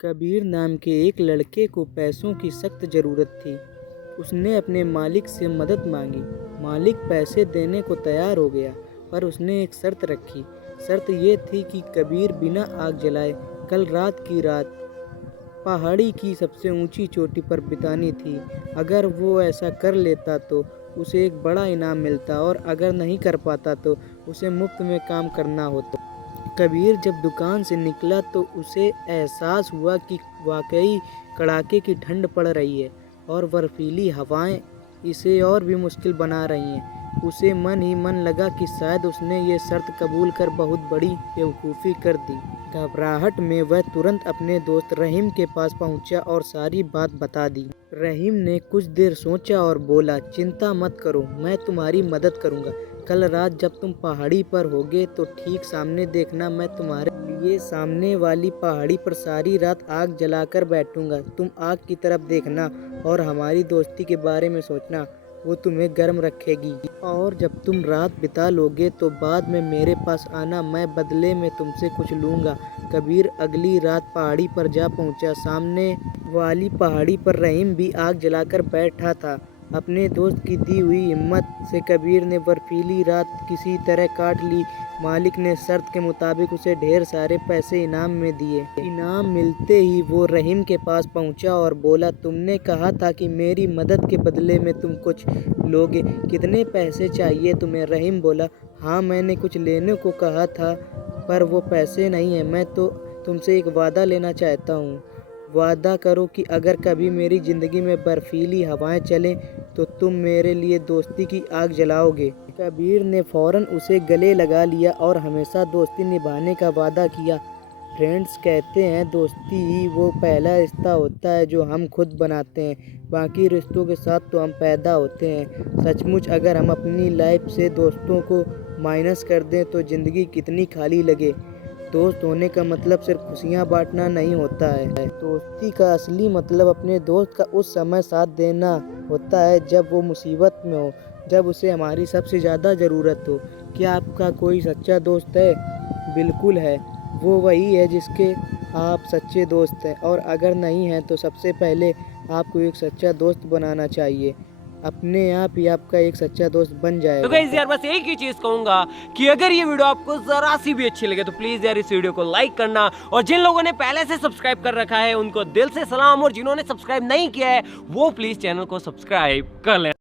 कबीर नाम के एक लड़के को पैसों की सख्त ज़रूरत थी। उसने अपने मालिक से मदद मांगी। मालिक पैसे देने को तैयार हो गया, पर उसने एक शर्त रखी। शर्त ये थी कि कबीर बिना आग जलाए कल रात की रात पहाड़ी की सबसे ऊंची चोटी पर बितानी थी। अगर वो ऐसा कर लेता तो उसे एक बड़ा इनाम मिलता, और अगर नहीं कर पाता तो उसे मुफ्त में काम करना होता। कबीर जब दुकान से निकला तो उसे एहसास हुआ कि वाकई कड़ाके की ठंड पड़ रही है और बर्फीली हवाएं इसे और भी मुश्किल बना रही हैं। उसे मन ही मन लगा कि शायद उसने ये शर्त कबूल कर बहुत बड़ी बेवकूफ़ी कर दी। घबराहट में वह तुरंत अपने दोस्त रहीम के पास पहुंचा और सारी बात बता दी। रहीम ने कुछ देर सोचा और बोला, चिंता मत करो, मैं तुम्हारी मदद करूंगा। कल रात जब तुम पहाड़ी पर होगे तो ठीक सामने देखना, मैं तुम्हारे लिए सामने वाली पहाड़ी पर सारी रात आग जलाकर बैठूंगा। तुम आग की तरफ देखना और हमारी दोस्ती के बारे में सोचना, वो तुम्हें गर्म रखेगी। और जब तुम रात बिता लोगे तो बाद में मेरे पास आना, मैं बदले में तुमसे कुछ लूँगा। कबीर अगली रात पहाड़ी पर जा पहुँचा। सामने वाली पहाड़ी पर रहीम भी आग जलाकर बैठा था। अपने दोस्त की दी हुई हिम्मत से कबीर ने बर्फीली रात किसी तरह काट ली। मालिक ने शर्त के मुताबिक उसे ढेर सारे पैसे इनाम में दिए। इनाम मिलते ही वो रहीम के पास पहुंचा और बोला, तुमने कहा था कि मेरी मदद के बदले में तुम कुछ लोगे, कितने पैसे चाहिए तुम्हें? रहीम बोला, हाँ मैंने कुछ लेने को कहा था, पर वो पैसे नहीं है। मैं तो तुमसे एक वादा लेना चाहता हूँ। वादा करो कि अगर कभी मेरी ज़िंदगी में बर्फीली हवाएं चलें तो तुम मेरे लिए दोस्ती की आग जलाओगे। कबीर ने फ़ौरन उसे गले लगा लिया और हमेशा दोस्ती निभाने का वादा किया। फ्रेंड्स कहते हैं दोस्ती ही वो पहला रिश्ता होता है जो हम खुद बनाते हैं, बाकी रिश्तों के साथ तो हम पैदा होते हैं। सचमुच अगर हम अपनी लाइफ से दोस्तों को माइनस कर दें तो ज़िंदगी कितनी खाली लगे। दोस्त होने का मतलब सिर्फ खुशियाँ बांटना नहीं होता है। दोस्ती का असली मतलब अपने दोस्त का उस समय साथ देना होता है जब वो मुसीबत में हो, जब उसे हमारी सबसे ज़्यादा ज़रूरत हो। क्या आपका कोई सच्चा दोस्त है? बिल्कुल है, वो वही है जिसके आप सच्चे दोस्त हैं। और अगर नहीं हैं तो सबसे पहले आपको एक सच्चा दोस्त बनाना चाहिए। अपने आप ही आपका एक सच्चा दोस्त बन जाएगा। तो गाइस यार बस एक ही चीज कहूंगा कि अगर ये वीडियो आपको जरा सी भी अच्छी लगे तो प्लीज यार इस वीडियो को लाइक करना, और जिन लोगों ने पहले से सब्सक्राइब कर रखा है उनको दिल से सलाम, और जिन्होंने सब्सक्राइब नहीं किया है वो प्लीज चैनल को सब्सक्राइब कर लेना।